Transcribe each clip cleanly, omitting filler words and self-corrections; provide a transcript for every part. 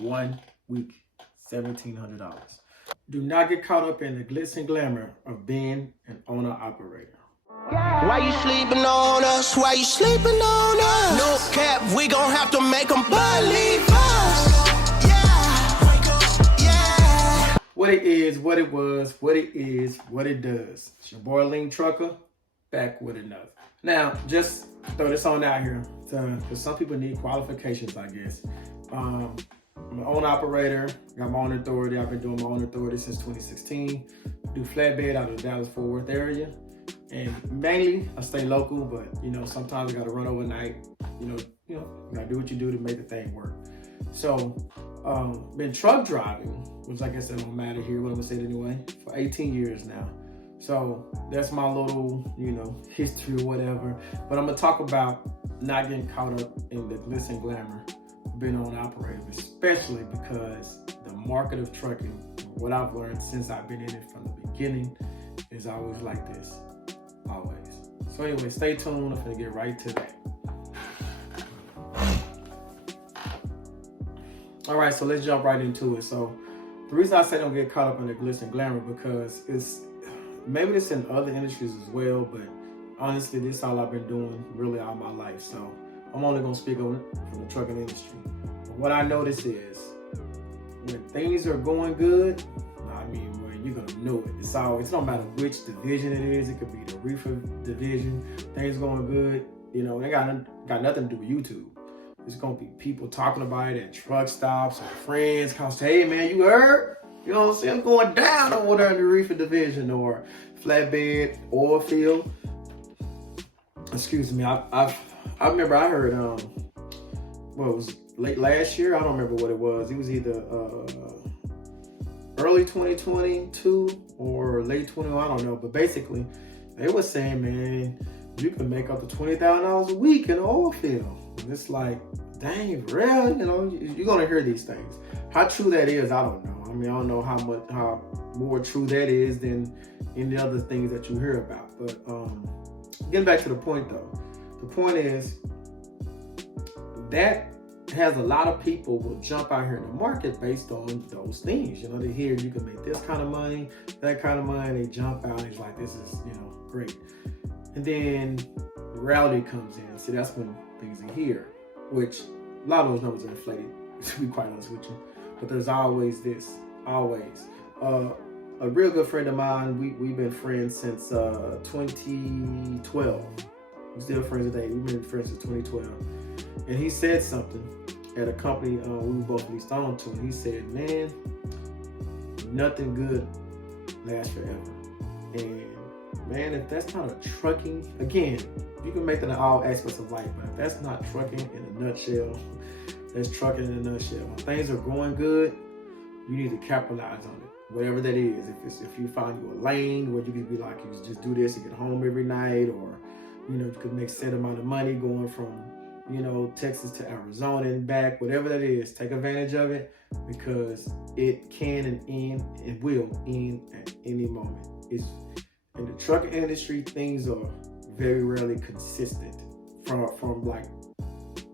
1 week, $1,700. Do not get caught up in the glitz and glamour of being an owner-operator. Why you sleeping on us? Why you sleeping on us? No cap, we gon' have to make them believe us. Yeah. What it is, what it was, what it is, what it does. It's your boy Lean Trucker, back with another. Now, just throw this on out here, because some people need qualifications, I guess. I'm an owner operator, got my own authority. I've been doing my own authority since 2016. I do flatbed out of the Dallas-Fort Worth area. And mainly, I stay local, but sometimes I gotta run overnight. You gotta do what you do to make the thing work. So, been truck driving, which I guess it don't matter here, what I'm gonna say it anyway, for 18 years now. So that's my little, history or whatever. But I'm gonna talk about not getting caught up in the glitz and glamour of being an operator, especially because the market of trucking, what I've learned since I've been in it from the beginning, is always like this. Always. So anyway, stay tuned. I'm gonna get right to that. All right, so let's jump right into it. So the reason I say don't get caught up in the glitz and glamour, because maybe it's in other industries as well, but honestly, this is all I've been doing really all my life. So I'm only gonna speak on it from the trucking industry. But what I notice is when things are going good, you're gonna know it. It don't matter which division it is. It could be the reefer division. Things going good. They got nothing to do with YouTube. It's gonna be people talking about it at truck stops or friends. Cause hey man, you heard? You know what I'm saying? I'm going down over there in the reefer division or flatbed oil field. Excuse me. I remember I heard it was late last year. I don't remember what it was. It was either early 2022 or late 21, I don't know. But basically, they were saying, man, you can make up to $20,000 a week in the oil field. And it's like, dang, really? You're gonna hear these things. How true that is, I don't know. I don't know how more true that is than any other things that you hear about. But getting back to the point though, the point is that has a lot of people will jump out here in the market based on those things. They hear you can make this kind of money, that kind of money, they jump out and it's like, this is, great. And then reality comes in. See, that's when things are here, which a lot of those numbers are inflated, to be quite honest with you. But there's always this, always. A real good friend of mine, we've been friends since 2012. We're still friends today. We've been friends since 2012. And he said something at a company we were both leased on to. And he said, man, nothing good lasts forever. And man, if that's not a trucking, again, you can make that in all aspects of life, but if that's not trucking in a nutshell, that's trucking in a nutshell. When things are going good, you need to capitalize on it, whatever that is. If you find you a lane where you can be like, you just do this and get home every night, or you could make a set amount of money going from Texas to Arizona and back, whatever that is, take advantage of it, because it can and will end at any moment. In the trucking industry, things are very rarely consistent from like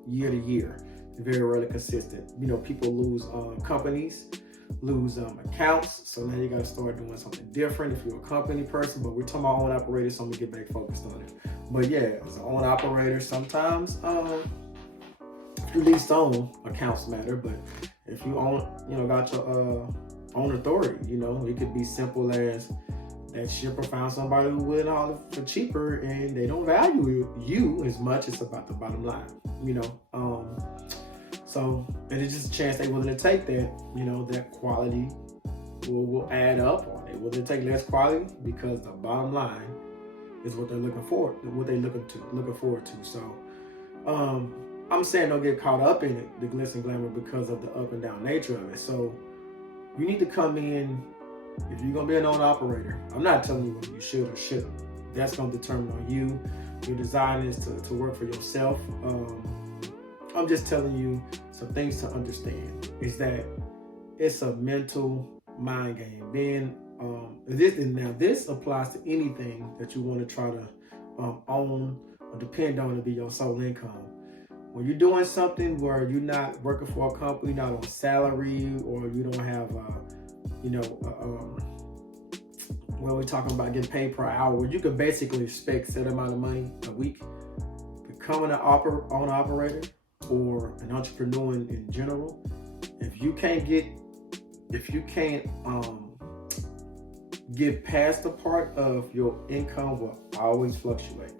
year to year. Very rarely consistent. People lose companies, lose accounts, so now you got to start doing something different if you're a company person. But we're talking about own operators, so I'm gonna get back focused on it. But yeah, as an own operator, sometimes you lease own accounts matter. But if you own, got your own authority, it could be simple as that shipper found somebody who would haul it for cheaper, and they don't value you as much. It's about the bottom line, So, and it's just a chance they're willing to take that, that quality will add up, or they willing to take less quality because the bottom line is what they're looking for, what they're looking forward to. So, I'm saying don't get caught up in it, the glitz and glamour, because of the up and down nature of it. So, you need to come in, if you're gonna be an owner operator. I'm not telling you what you should or shouldn't. That's gonna determine on you. Your design is to work for yourself. I'm just telling you some things to understand. Is that it's a mental mind game. This applies to anything that you want to try to own or depend on to be your sole income. when you're doing something where you're not working for a company, not on salary, or you don't have, when we're talking about getting paid per hour, you can basically expect a set amount of money a week. Becoming an owner operator or an entrepreneur in general, if you can't get past the part of your income will always fluctuate,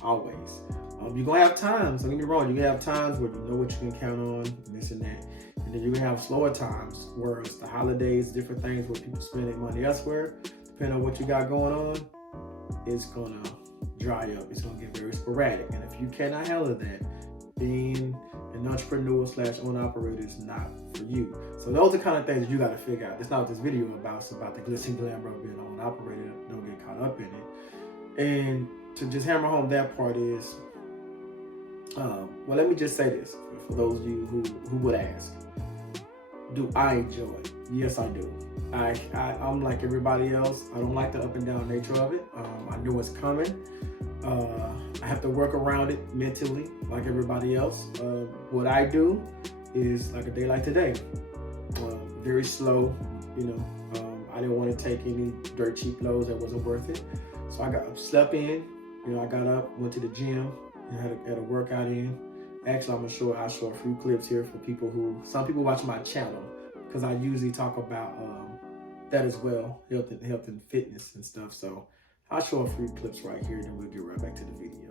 always. You're gonna have times, don't get me wrong, you're gonna have times where you know what you can count on, and this and that. And then you're gonna have slower times where it's the holidays, different things where people spend their money elsewhere. Depending on what you got going on, it's gonna dry up. It's gonna get very sporadic. And if you cannot handle that, being an entrepreneur / owner operator is not for you. So those are kind of things that you got to figure out. That's not what this video about. It's about the glitz and glamour of being an owner operator. Don't get caught up in it. And to just hammer home that part is, well, let me just say this for those of you who would ask, do I enjoy it? Yes, I do. I'm like everybody else. I don't like the up and down nature of it. I know it's coming. I have to work around it mentally like everybody else. What I do is like a day like today, very slow, I didn't want to take any dirt cheap loads that wasn't worth it. So I slept in, I got up, went to the gym, and had a workout in. Actually, I'll show a few clips here for some people watch my channel, because I usually talk about that as well, health and fitness and stuff. So I'll show a few clips right here, then we'll get right back to the video.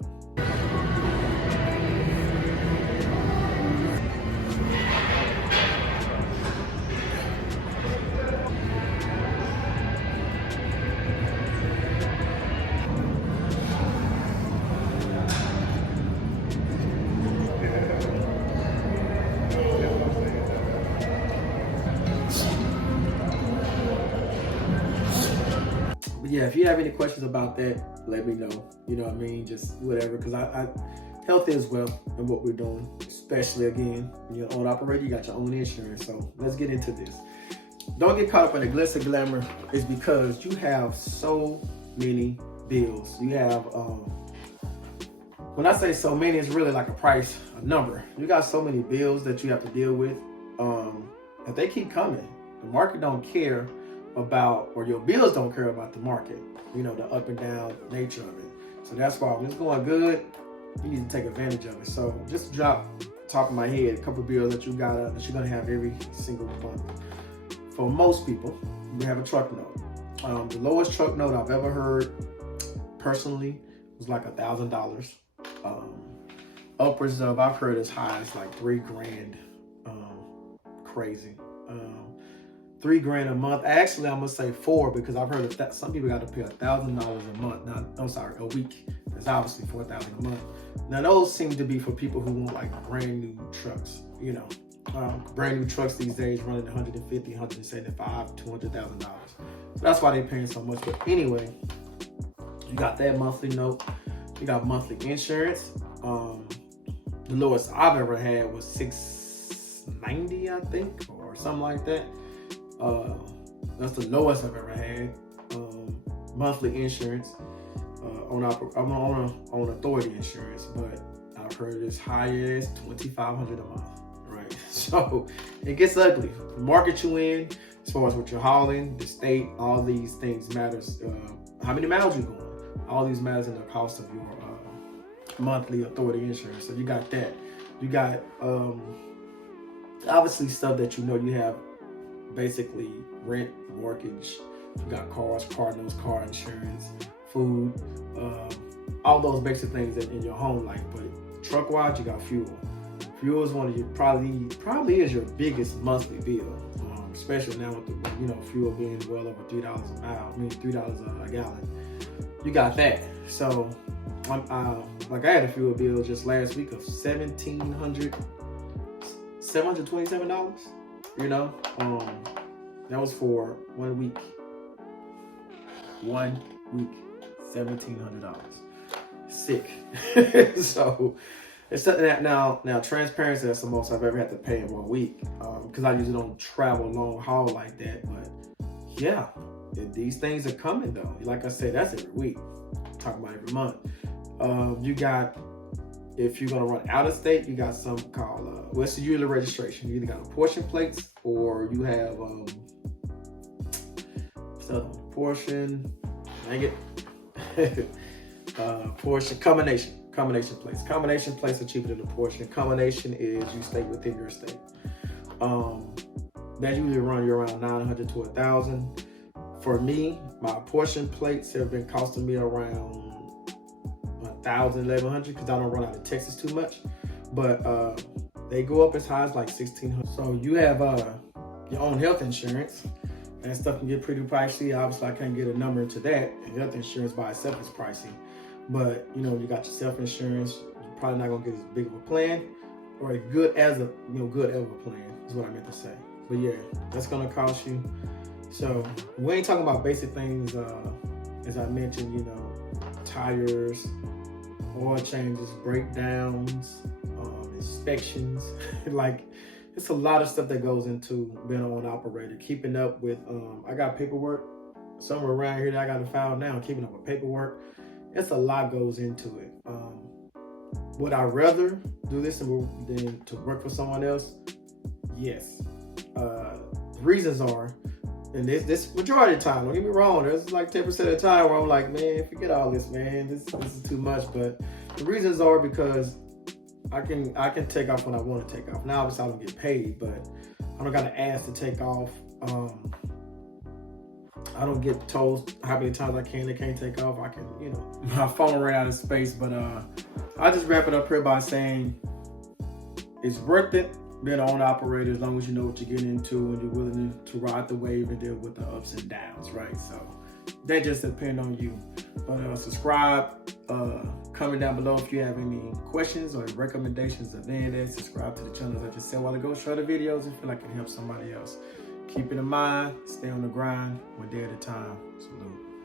But yeah, if you have any questions about that, let me know. You know what I mean? Just whatever, because I health is wealth in what we're doing, especially again, you're an own operator, you got your own insurance. So let's get into this. Don't get caught up in the glitz and glamour. It's because you have so many bills. You have, when I say so many, it's really like a number. You got so many bills that you have to deal with. If they keep coming, the market don't care about, or your bills don't care about the market, the up and down nature of it. So that's why when it's going good, you need to take advantage of it. So just drop top of my head a couple of bills that you're gonna have every single month. For most people, you have a truck note. The lowest truck note I've ever heard personally was like $1,000. Upwards of, I've heard as high as like $3,000. Crazy. $3,000 a month. Actually, I'm gonna say $4,000, because I've heard that some people got to pay $1,000 a month. A week. That's obviously $4,000 a month. Now those seem to be for people who want like brand new trucks. Brand new trucks these days running $150,000, $175,000, $200,000. So that's why they're paying so much. But anyway, you got that monthly note. You got monthly insurance. The lowest I've ever had was $690, I think, or something like that. That's the lowest I've ever had. Monthly insurance. I'm on authority insurance, but I've heard as high as $2,500 a month. Right? So it gets ugly. The market you in, as far as what you're hauling, the state, all these things matters. How many miles you going? All these matters in the cost of your monthly authority insurance. So you got that. You got obviously stuff that you have, basically rent, mortgage. You got cars, car notes, car insurance, food, all those basic things in your home life. But truck wise, you got fuel. Fuel is one of your probably is your biggest monthly bill, especially now with the fuel being well over $3 a mile. I mean $3 a gallon. You got that. So like I had a fuel bill just last week of $727. That was for 1 week. 1 week, $1,700. Sick. So it's something that now transparency, that's the most I've ever had to pay in 1 week, because I usually don't travel long haul like that. But yeah, these things are coming though. Like I said, that's every week. I'm talking about every month. You got If you're gonna run out of state, you got something called what's the usual registration? You either got a portion plates or you have what's the other one? Portion, dang it. Portion combination plates. Combination plates are cheaper than the portion. Combination is you stay within your state. That usually run you around 900 to 1,000. For me, my portion plates have been costing me around 1,000, 1,100 because I don't run out of Texas too much. But they go up as high as like 1,600. So you have your own health insurance. That stuff can get pretty pricey. Obviously, I can't get a number into that. And health insurance by itself is pricey. But you know, you got your self-insurance. You're probably not gonna get as big of a plan, or as good as a good ever plan is what I meant to say. But yeah, that's gonna cost you. So we ain't talking about basic things, as I mentioned. You know, tires, oil changes, breakdowns, inspections. Like, it's a lot of stuff that goes into being an owner operator. Keeping up with, I got paperwork somewhere around here that I got to file now. Keeping up with paperwork. It's a lot goes into it. Would I rather do this than to work for someone else? Yes. The reasons are, and this majority of the time, don't get me wrong, there's like 10% of the time where I'm like, man, forget all this, man. This is too much. But the reasons are because I can take off when I want to take off. Now, obviously, I don't get paid, but I don't got to ask to take off. I don't get told how many times I can and can't take off. I can, you know, my phone ran out of space. But I'll just wrap it up here by saying it's worth it being an owner operator as long as you know what you're getting into and you're willing to ride the wave and deal with the ups and downs, right? So that just depends on you. But subscribe, comment down below if you have any questions or recommendations of any of that. Subscribe to the channel, as I just said a while ago. Share the videos if you feel like it can help somebody else. Keep it in mind, stay on the grind, one day at a time. Salute.